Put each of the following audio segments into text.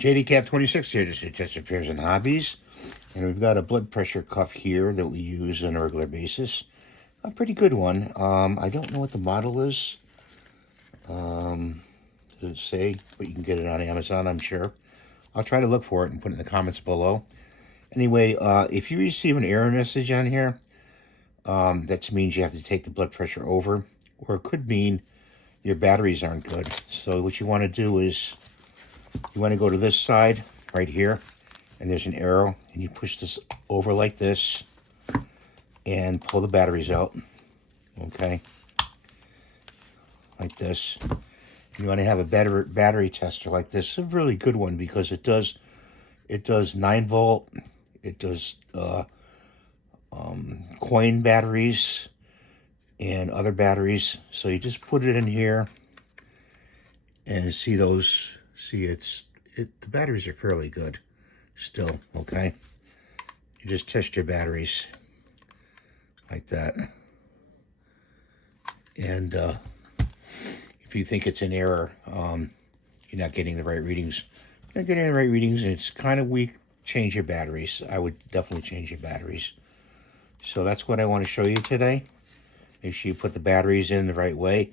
JD 26 here, just appears in hobbies. And we've got a blood pressure cuff here that we use on a regular basis. A pretty good one. I don't know what the model is. Does it say? But you can get it on Amazon, I'm sure. I'll try to look for it and put it in the comments below. Anyway, if you receive an error message on here, that means you have to take the blood pressure over. Or it could mean your batteries aren't good. So what you want to do is you want to go to this side right here, and there's an arrow, and you push this over like this and pull the batteries out. Okay, like this. You want to have a battery tester like this. It's a really good one because it does 9-volt. It does coin batteries and other batteries. So you just put it in here and see those. See, the batteries are fairly good still. Okay, you just test your batteries like that, and if you think it's an error, you're not getting the right readings. You're not getting the right readings, and it's kind of weak. Change your batteries. I would definitely change your batteries. So that's what I want to show you today. Make sure you put the batteries in the right way.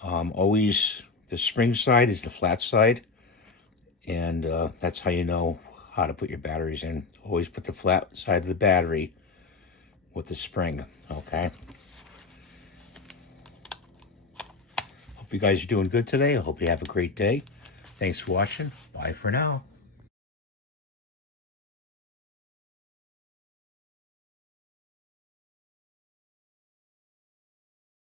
Always, the spring side is the flat side, and that's how you know how to put your batteries in. Always put the flat side of the battery with the spring, okay? Hope you guys are doing good today. I hope you have a great day. Thanks for watching. Bye for now.